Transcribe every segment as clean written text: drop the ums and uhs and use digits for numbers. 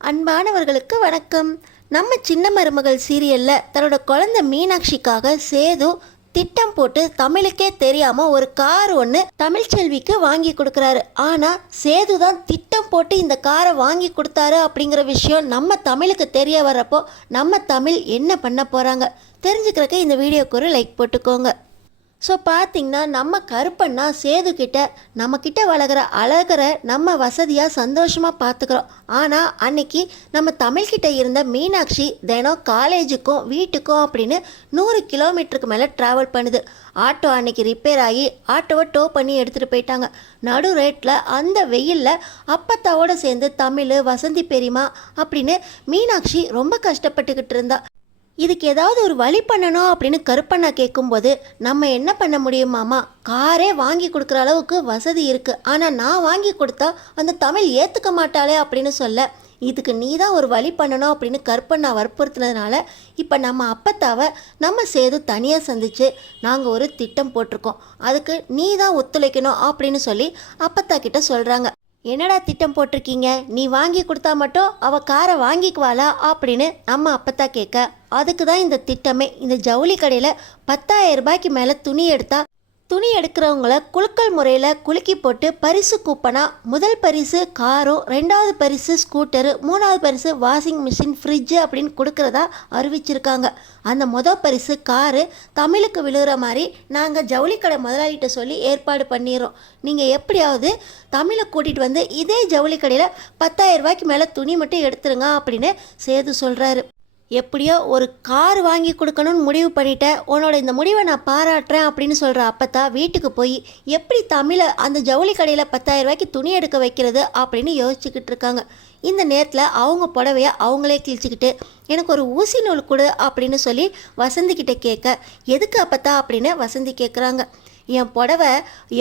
அன்பானவர்களுக்கு வணக்கம். நம்ம சின்ன மருமகள் சீரியலில் தன்னோட குழந்தை மீனாட்சிக்காக சேது திட்டம் போட்டு தமிழுக்கே தெரியாமல் ஒரு கார் ஒன்று தமிழ்ச்செல்விக்கு வாங்கி கொடுக்குறாரு. ஆனால் சேது தான் திட்டம் போட்டு இந்த காரை வாங்கி கொடுத்தாரு அப்படிங்கிற விஷயம் நம்ம தமிழுக்கு தெரிய வர்றப்போ நம்ம தமிழ் என்ன பண்ண போகிறாங்க தெரிஞ்சுக்கிறக்கு இந்த வீடியோக்கு ஒரு லைக் போட்டுக்கோங்க. ஸோ பார்த்திங்கன்னா நம்ம கருப்பண்ணா சேதுக்கிட்ட நம்மக்கிட்ட வளர்கிற அழகரை நம்ம வசதியாக சந்தோஷமாக பார்த்துக்கிறோம். ஆனால் அன்னைக்கு நம்ம தமிழ்கிட்ட இருந்த மீனாட்சி தினம் காலேஜுக்கும் வீட்டுக்கும் அப்படின்னு 100 கிலோமீட்டருக்கு மேலே ட்ராவல் பண்ணுது. ஆட்டோ அன்னைக்கு ரிப்பேர் ஆகி ஆட்டோவை டோ பண்ணி எடுத்துகிட்டு போயிட்டாங்க. நடு ரேட்டில் அந்த வெயிலில் அப்பத்தாவோடு சேர்ந்து தமிழ் வசந்தி பெரியமா அப்படின்னு மீனாட்சி ரொம்ப கஷ்டப்பட்டுக்கிட்டு இருந்தா. இதுக்கு ஏதாவது ஒரு வழி பண்ணணும் அப்படின்னு கருப்பண்ணா கேட்கும்போது நம்ம என்ன பண்ண முடியுமாமா, காரே வாங்கி கொடுக்குற அளவுக்கு வசதி இருக்குது, ஆனால் நான் வாங்கி கொடுத்தா அந்த தமிழ் ஏற்றுக்க மாட்டாளே அப்படின்னு சொல்ல, இதுக்கு நீ தான் ஒரு வழி பண்ணணும் அப்படின்னு கருப்பண்ணா வற்புறுத்தினதுனால இப்போ நம்ம அப்பத்தாவை நம்ம சேது தனியாக சந்தித்து நாங்கள் ஒரு திட்டம் போட்டிருக்கோம், அதுக்கு நீ தான் ஒத்துழைக்கணும் அப்படின்னு சொல்லி அப்பத்தா கிட்ட சொல்கிறாங்க. என்னடா திட்டம் போட்டிருக்கீங்க, நீ வாங்கி கொடுத்தா மட்டும் அவள் காரை வாங்கிக்குவாளா அப்படின்னு நம்ம அப்பத்தா கேட்க, அதுக்கு தான் இந்த திட்டமே. இந்த ஜவுளி கடையில் 10,000 ரூபாய்க்கு மேலே துணி எடுக்கிறவங்கள குலுக்கல் முறையில் குலுக்கி போட்டு பரிசு கூப்பனாக முதல் பரிசு காரும், 2வது பரிசு ஸ்கூட்டரு, 3வது பரிசு வாஷிங் மிஷின், ஃப்ரிட்ஜு அப்படின்னு கொடுக்குறதா அறிவிச்சிருக்காங்க. அந்த முதல் பரிசு காரு தமிழுக்கு விழுகிற மாதிரி நாங்கள் ஜவுளி கடை முதலாளிகிட்ட சொல்லி ஏற்பாடு பண்ணிடுறோம். நீங்கள் எப்படியாவது தமிழை கூட்டிகிட்டு வந்து இதே ஜவுளி கடையில் 10,000 ரூபாய்க்கு மேலே துணி மட்டும் எடுத்துருங்க அப்படின்னு சேது சொல்கிறாரு. எப்படியோ ஒரு கார் வாங்கி கொடுக்கணும்னு முடிவு பண்ணிட்டேன், உன்னோட இந்த முடிவை நான் பாராட்டுறேன் அப்படின்னு சொல்கிற அப்பத்தா வீட்டுக்கு போய் எப்படி தமிழை அந்த ஜவுளி கடையில் 10,000 ரூபாய்க்கு துணி எடுக்க வைக்கிறது அப்படின்னு யோசிச்சுக்கிட்டு இருக்காங்க. இந்த நேரத்தில் அவங்க புடவைய அவங்களே கிழிச்சிக்கிட்டு எனக்கு ஒரு ஊசி நூல் கொடு அப்படின்னு சொல்லி வசந்திக்கிட்ட கேட்க, எதுக்கு அப்பத்தா அப்படின்னு வசந்தி கேட்குறாங்க. என் புடவை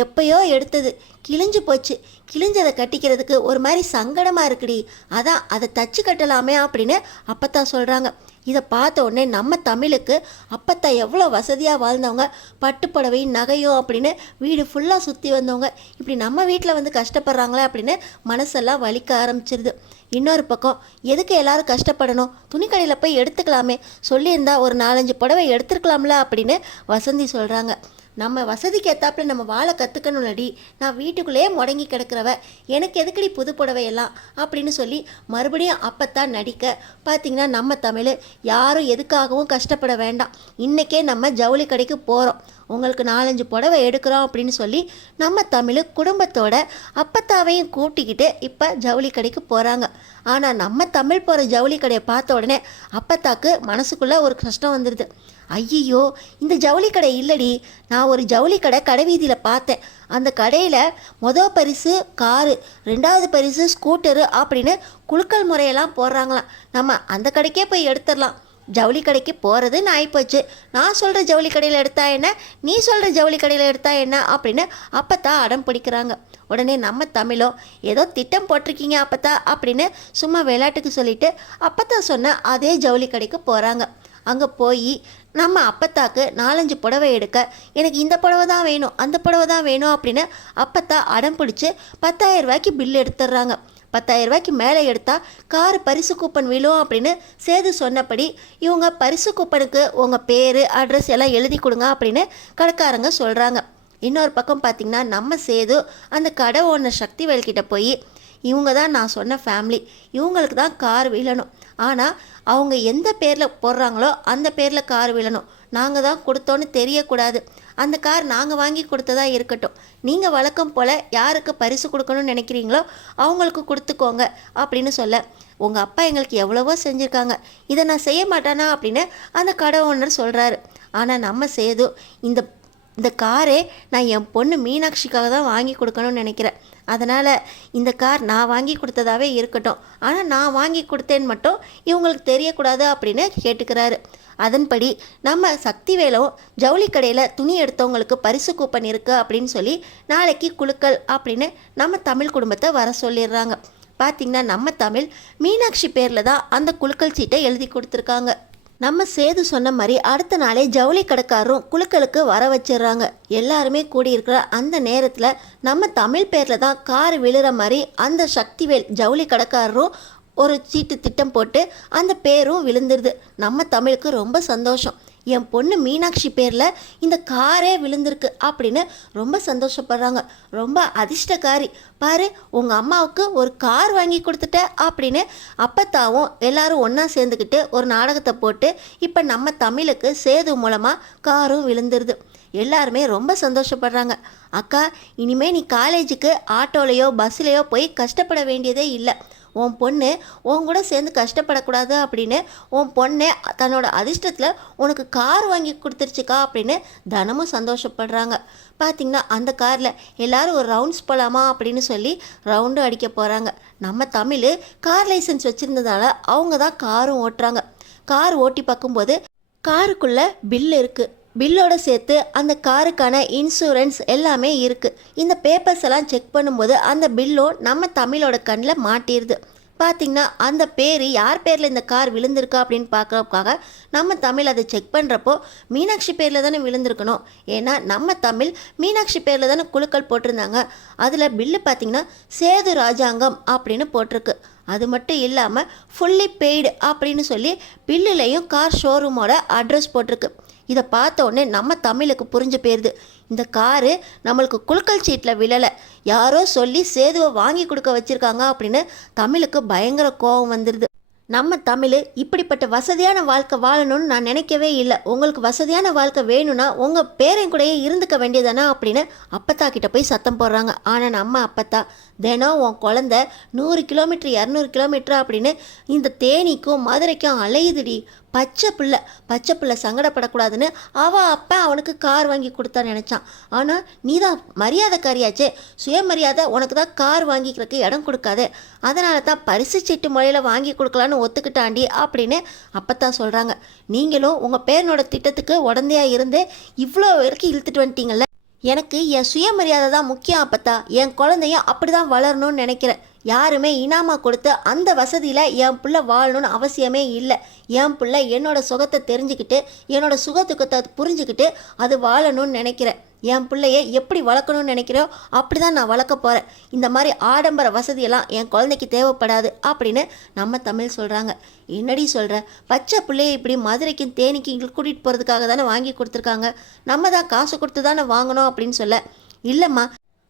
எப்பயோ எடுத்தது, கிழிஞ்சு போச்சு, கிழிஞ்சதை கட்டிக்கிறதுக்கு ஒரு மாதிரி சங்கடமாக இருக்குடி, அதான் அதை தச்சு கட்டலாமே அப்படின்னு அப்பத்தா சொல்கிறாங்க. இதை பார்த்த உடனே நம்ம தமிழுக்கு அப்பத்தா எவ்வளோ வசதியாக வாழ்ந்தவங்க, பட்டு புடவையும் நகையும் அப்படின்னு வீடு ஃபுல்லாக சுற்றி வந்தவங்க இப்படி நம்ம வீட்டில் வந்து கஷ்டப்படுறாங்களே அப்படின்னு மனசெல்லாம் வலிக்க ஆரம்பிச்சிருது. இன்னொரு பக்கம் எதுக்கு எல்லாரும் கஷ்டப்படணும், துணிக்கடையில் போய் எடுத்துக்கலாமே, சொல்லியிருந்தா ஒரு 4-5 புடவை எடுத்துருக்கலாம்ல அப்படின்னு வசந்தி சொல்கிறாங்க. நம்ம வசதிக்கு ஏற்றாப்புல நம்ம வாழை கற்றுக்கணும்லடி, நான் வீட்டுக்குள்ளேயே முடங்கி கிடக்கிறவ, எனக்கு எதுக்கடி புது புடவையெல்லாம் அப்படின்னு சொல்லி மறுபடியும் அப்பத்தான் நடிக்க, பார்த்திங்கன்னா நம்ம தமிழ் யாரும் எதுக்காகவும் கஷ்டப்பட வேண்டாம், இன்றைக்கே நம்ம ஜவுளி கடைக்கு போகிறோம், உங்களுக்கு 4-5 புடவை எடுக்கிறோம் அப்படின்னு சொல்லி நம்ம தமிழ் குடும்பத்தோட அப்பத்தாவையும் கூட்டிக்கிட்டு இப்போ ஜவுளி கடைக்கு போகிறாங்க. ஆனால் நம்ம தமிழ் போகிற ஜவுளி கடையை பார்த்த உடனே அப்பத்தாக்கு மனசுக்குள்ளே ஒரு கஷ்டம் வந்துடுது. ஐயோ, இந்த ஜவுளி கடை இல்லடி, நான் ஒரு ஜவுளி கடை வீதியில் பார்த்தேன், அந்த கடையில் மொதல் பரிசு காரு, 2வது பரிசு ஸ்கூட்டரு அப்படின்னு குலுக்கல் முறையெல்லாம் போடுறாங்களாம், நம்ம அந்த கடைக்கே போய் எடுத்துடலாம், ஜவுளி கடைக்கு போகிறது ஆகிப்போச்சு, நான் சொல்கிற ஜவுளி கடையில் எடுத்தா என்ன, நீ சொல்கிற ஜவுளி கடையில் எடுத்தா என்ன அப்படின்னு அப்பத்தான் அடம் பிடிக்கிறாங்க. உடனே நம்ம தமிழோ ஏதோ திட்டம் போட்டிருக்கீங்க அப்பத்தா அப்படின்னு சும்மா விளையாட்டுக்கு சொல்லிட்டு அப்பத்தா சொன்ன அதே ஜவுளி கடைக்கு போகிறாங்க. அங்கே போய் நம்ம அப்பத்தாக்கு 4-5 புடவை எடுக்க, எனக்கு இந்த புடவை தான் வேணும், அந்த புடவை தான் வேணும் அப்படின்னு அப்பத்தா அடம் பிடிச்சி 10,000 ரூபாய்க்கு பில் எடுத்துடுறாங்க. 10,000 ரூபாய்க்கு மேலே எடுத்தால் கார் பரிசு கூப்பன் விழும் அப்படின்னு சேது சொன்னபடி இவங்க பரிசு கூப்பனுக்கு உங்கள் பேர் அட்ரஸ் எல்லாம் எழுதி கொடுங்க அப்படின்னு கடைக்காரங்க சொல்கிறாங்க. இன்னொரு பக்கம் பார்த்திங்கன்னா நம்ம சேது அந்த கடை ஓனர் சக்திவேல்கிட்ட போய், இவங்க தான் நான் சொன்ன ஃபேமிலி, இவங்களுக்கு தான் கார் விழணும், ஆனால் அவங்க எந்த பேரில் போடுறாங்களோ அந்த பேரில் கார் விழணும், நாங்கள் தான் கொடுத்தோன்னு தெரியக்கூடாது, அந்த கார் நாங்கள் வாங்கி கொடுத்ததா இருக்கட்டும், நீங்கள் வழக்கம் போல் யாருக்கு பரிசு கொடுக்கணும்னு நினைக்கிறீங்களோ அவங்களுக்கு கொடுத்துக்கோங்க அப்படின்னு சொல்ல, உங்கள் அப்பா எங்களுக்கு எவ்வளவோ செஞ்சுருக்காங்க, இதை நான் செய்ய மாட்டானா அப்படின்னு அந்த கடை ஓனர் சொல்கிறாரு. ஆனால் நம்ம சேது இந்த காரே நான் என் பொண்ணு மீனாட்சிக்காக தான் வாங்கி கொடுக்கணும்னு நினைக்கிறேன், அதனால் இந்த கார் நான் வாங்கி கொடுத்ததாவே இருக்கட்டும், ஆனால் நான் வாங்கி கொடுத்தேன்னு மட்டும் இவங்களுக்கு தெரியக்கூடாது அப்படின்னு கேட்டுக்கிறாரு. அதன்படி நம்ம சக்திவேலும் ஜவுளி கடையில் துணி எடுத்தவங்களுக்கு பரிசு கூப்பன் இருக்குது அப்படின்னு சொல்லி நாளைக்கு குலுக்கல் அப்படின்னு நம்ம தமிழ் குடும்பத்தை வர சொல்லிடுறாங்க. பார்த்திங்கன்னா நம்ம தமிழ் மீனாட்சி பேரில் தான் அந்த குலுக்கல் சீட்டை எழுதி கொடுத்துருக்காங்க. நம்ம சேது சொன்ன மாதிரி அடுத்த நாளே ஜவுளி கடைக்காரரும் குழுக்களுக்கு வர வச்சிடுறாங்க. எல்லாருமே கூடியிருக்கிற அந்த நேரத்தில் நம்ம தமிழ் பேரில் தான் கார் விழுற மாதிரி அந்த சக்திவேல் ஜவுளி கடைக்காரரும் ஒரு சீட்டு திட்டம் போட்டு அந்த பேரும் விழுந்துருது. நம்ம தமிழுக்கு ரொம்ப சந்தோஷம். என் பொண்ணு மீனாட்சி பேரில் இந்த காரே விழுந்திருக்கு அப்படின்னு ரொம்ப சந்தோஷப்படுறாங்க. ரொம்ப அதிர்ஷ்டக்காரி பாரு, உங்கள் அம்மாவுக்கு ஒரு கார் வாங்கி கொடுத்துட்ட அப்படின்னு அப்பத்தாவும் எல்லாரும் ஒன்றா சேர்ந்துக்கிட்டு ஒரு நாடகத்தை போட்டு இப்போ நம்ம தமிழுக்கு சேது மூலமாக காரும் விழுந்துருது. எல்லாருமே ரொம்ப சந்தோஷப்படுறாங்க. அக்கா, இனிமே நீ காலேஜுக்கு ஆட்டோலையோ பஸ்ஸுலையோ போய் கஷ்டப்பட வேண்டியதே இல்லை. உன் பொண்ணு உன் கூட சேர்ந்து கஷ்டப்படக்கூடாது அப்படின்னு உன் பொண்ணே தன்னோட அதிர்ஷ்டத்தில் உனக்கு கார் வாங்கி கொடுத்துருச்சுக்கா அப்படின்னு தினமும் சந்தோஷப்படுறாங்க. பார்த்திங்கன்னா அந்த காரில் எல்லோரும் ஒரு ரவுண்ட்ஸ் போகலாமா அப்படின்னு சொல்லி ரவுண்டு அடிக்க போகிறாங்க. நம்ம தமிழ் கார் லைசன்ஸ் வச்சுருந்ததால் அவங்க தான் காரும் ஓட்டுறாங்க. கார் ஓட்டி பார்க்கும்போது காருக்குள்ளே பில் இருக்குது. பில்லோட சேர்த்து அந்த காருக்கான இன்சூரன்ஸ் எல்லாமே இருக்குது. இந்த பேப்பர்ஸ் எல்லாம் செக் பண்ணும்போது அந்த பில்லும் நம்ம தமிழோட கண்ணில் மாட்டிடுது. பார்த்திங்கன்னா அந்த பேர் யார் பேரில் இந்த கார் விழுந்திருக்கா அப்படின்னு பார்க்கறதுக்காக நம்ம தமிழ் அதை செக் பண்ணுறப்போ மீனாட்சி பேரில் தானே விழுந்திருக்கணும். ஏன்னா நம்ம தமிழ் மீனாட்சி பேரில் தானே குலுக்கல் போட்டிருந்தாங்க. அதில் பில்லு பார்த்திங்கன்னா சேது ராஜாங்கம் அப்படின்னு போட்டிருக்கு. அது மட்டும் இல்லாமல் ஃபுல்லி பெய்டு அப்படின்னு சொல்லி பில்லுலேயும் கார் ஷோரூமோட அட்ரஸ் போட்டிருக்கு. இதை பார்த்த உடனே நம்ம தமிழுக்கு புரிஞ்சு போயிடுது, இந்த காரு நம்மளுக்கு குலுக்கல் சீட்டில் விழலை, யாரோ சொல்லி சேதுவை வாங்கி கொடுக்க வச்சுருக்காங்க அப்படின்னு தமிழுக்கு பயங்கர கோபம் வந்துடுது. நம்ம தமிழ் இப்படிப்பட்ட வசதியான வாழ்க்கை வாழணும்னு நான் நினைக்கவே இல்லை. உங்களுக்கு வசதியான வாழ்க்கை வேணும்னா உங்கள் பேரன் கூடயே இருந்துக்க வேண்டியதானே அப்படின்னு அப்பத்தா கிட்ட போய் சத்தம் போடுறாங்க. ஆனால் நம்ம அப்பத்தா, தினம் உன் குழந்த 100 கிலோமீட்டர் 200 கிலோமீட்டர் அப்படின்னு இந்த தேனிக்கும் மதுரைக்கும் அலையுதுடி. பச்சை பிள்ளை சங்கடப்படக்கூடாதுன்னு அவள் அப்பா அவனுக்கு கார் வாங்கி கொடுத்தா நினச்சான். ஆனால் நீ தான் மரியாதைக்காரியாச்சே, சுயமரியாதை, உனக்கு தான் கார் வாங்கிக்கிறதுக்கு இடம் கொடுக்காதே, அதனால தான் பரிசு சீட்டு முறையில் வாங்கி கொடுக்கலான்னு ஒத்துக்கிட்டாண்டி அப்படின்னு அப்பத்தான் சொல்கிறாங்க. நீங்களும் உங்கள் பேரனோட திட்டத்துக்கு உடந்தையாக இருந்து இவ்வளோ வரைக்கும் இழுத்துட்டு வந்துட்டீங்கல்ல. எனக்கு என் சுயமரியாதை தான் முக்கியம் அப்பத்தா. என் குழந்தையும் அப்படி தான் வளரணும்னு நினைக்கிறேன். யாருமே இனாமா கொடுத்து அந்த வசதியில் என் பிள்ளை வாழணும்னு அவசியமே இல்லை. என் பிள்ளை என்னோட சுகத்தை தெரிஞ்சுக்கிட்டு என்னோட சுகத்துக்கத்தை புரிஞ்சுக்கிட்டு அது வாழணும்னு நினைக்கிறேன். என் பிள்ளைய எப்படி வளர்க்கணும்னு நினைக்கிறோம் அப்படி தான் நான் வளர்க்க போகிறேன். இந்த மாதிரி ஆடம்பர வசதியெல்லாம் என் குழந்தைக்கு தேவைப்படாது அப்படின்னு நம்ம தமிழ் சொல்கிறாங்க. என்னடி சொல்கிற, பச்சை பிள்ளைய இப்படி மதுரைக்கும் தேனிக்கும் எங்களுக்கு கூட்டிகிட்டு போகிறதுக்காக தானே வாங்கி கொடுத்துருக்காங்க, நம்ம தான் காசு கொடுத்து தானே வாங்கணும் அப்படின்னு சொல்ல, இல்லைம்மா,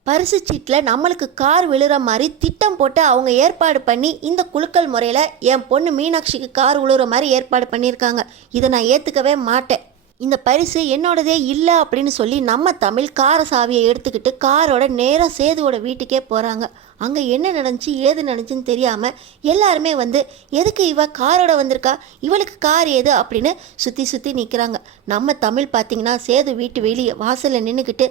பரிசு சீட்டில் நம்மளுக்கு கார் விழுற மாதிரி திட்டம் போட்டு அவங்க ஏற்பாடு பண்ணி இந்த குலுக்கல் முறையில் என் பொண்ணு மீனாட்சிக்கு கார் விழுற மாதிரி ஏற்பாடு பண்ணியிருக்காங்க. இதை நான் ஏற்றுக்கவே மாட்டேன். இந்த பரிசு என்னோடதே இல்லை அப்படின்னு சொல்லி நம்ம தமிழ் கார சாவியை எடுத்துக்கிட்டு காரோட நேராக சேதுவோட வீட்டுக்கே போகிறாங்க. அங்கே என்ன நடந்துச்சு ஏது நடந்துச்சுன்னு தெரியாமல் எல்லாருமே வந்து எதுக்கு இவ காரோட வந்திருக்கா, இவளுக்கு கார் ஏது அப்படின்னு சுற்றி நிற்கிறாங்க. நம்ம தமிழ் பார்த்திங்கன்னா சேது வீட்டு வெளியே வாசலில் நின்றுக்கிட்டு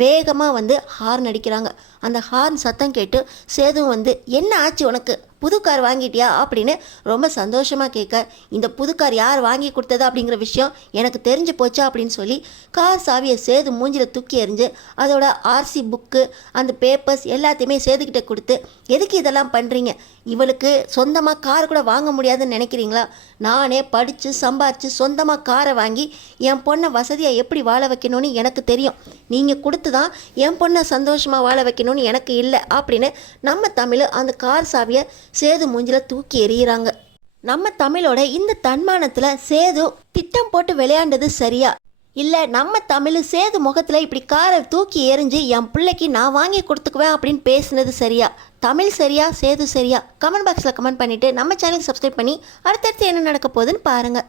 வேகமாக வந்து ஹார்ன் அடிக்கிறாங்க. அந்த ஹார்ன் சத்தம் கேட்டு சேதுவும் வந்து, என்ன ஆச்சு உனக்கு, புது கார் வாங்கிட்டியா அப்படின்னு ரொம்ப சந்தோஷமாக கேட்க, இந்த புது கார் யார் வாங்கி கொடுத்தது அப்படிங்கிற விஷயம் எனக்கு தெரிஞ்சு போச்சா அப்படின்னு சொல்லி கார் சாவியை சேது மூஞ்சில் தூக்கி எறிஞ்சு அதோட ஆர்சி புக்கு அந்த பேப்பர்ஸ் எல்லாத்தையுமே சேதுக்கிட்ட கொடுத்து, எதுக்கு இதெல்லாம் பண்ணுறீங்க, இவளுக்கு சொந்தமாக கார் கூட வாங்க முடியாதுன்னு நினைக்கிறீங்களா, நானே படித்து சம்பாரித்து சொந்தமாக காரை வாங்கி என் பொண்ணை வசதியாக எப்படி வாழ வைக்கணும்னு எனக்கு தெரியும், நீங்கள் கொடுத்து தான் என் பொண்ணை சந்தோஷமாக வாழ வைக்கணும்னு எனக்கு இல்லை அப்படின்னு நம்ம தமிழ் அந்த கார் சாவியை சேது மூஞ்சில் தூக்கி எறிகிறாங்க. நம்ம தமிழோட இந்த தன்மானத்தில் சேது திட்டம் போட்டு விளையாண்டது சரியா, இல்லை நம்ம தமிழ் சேது முகத்தில் இப்படி காரை தூக்கி எறிஞ்சு என் பிள்ளைக்கு நான் வாங்கி கொடுத்துக்குவேன் அப்படின்னு பேசுனது சரியா, தமிழ் சரியா சேது சரியா, கமெண்ட் பாக்ஸில் கமெண்ட் பண்ணிவிட்டு நம்ம சேனலுக்கு சப்ஸ்கிரைப் பண்ணி அடுத்தடுத்து என்ன நடக்க போகுதுன்னு பாருங்கள்.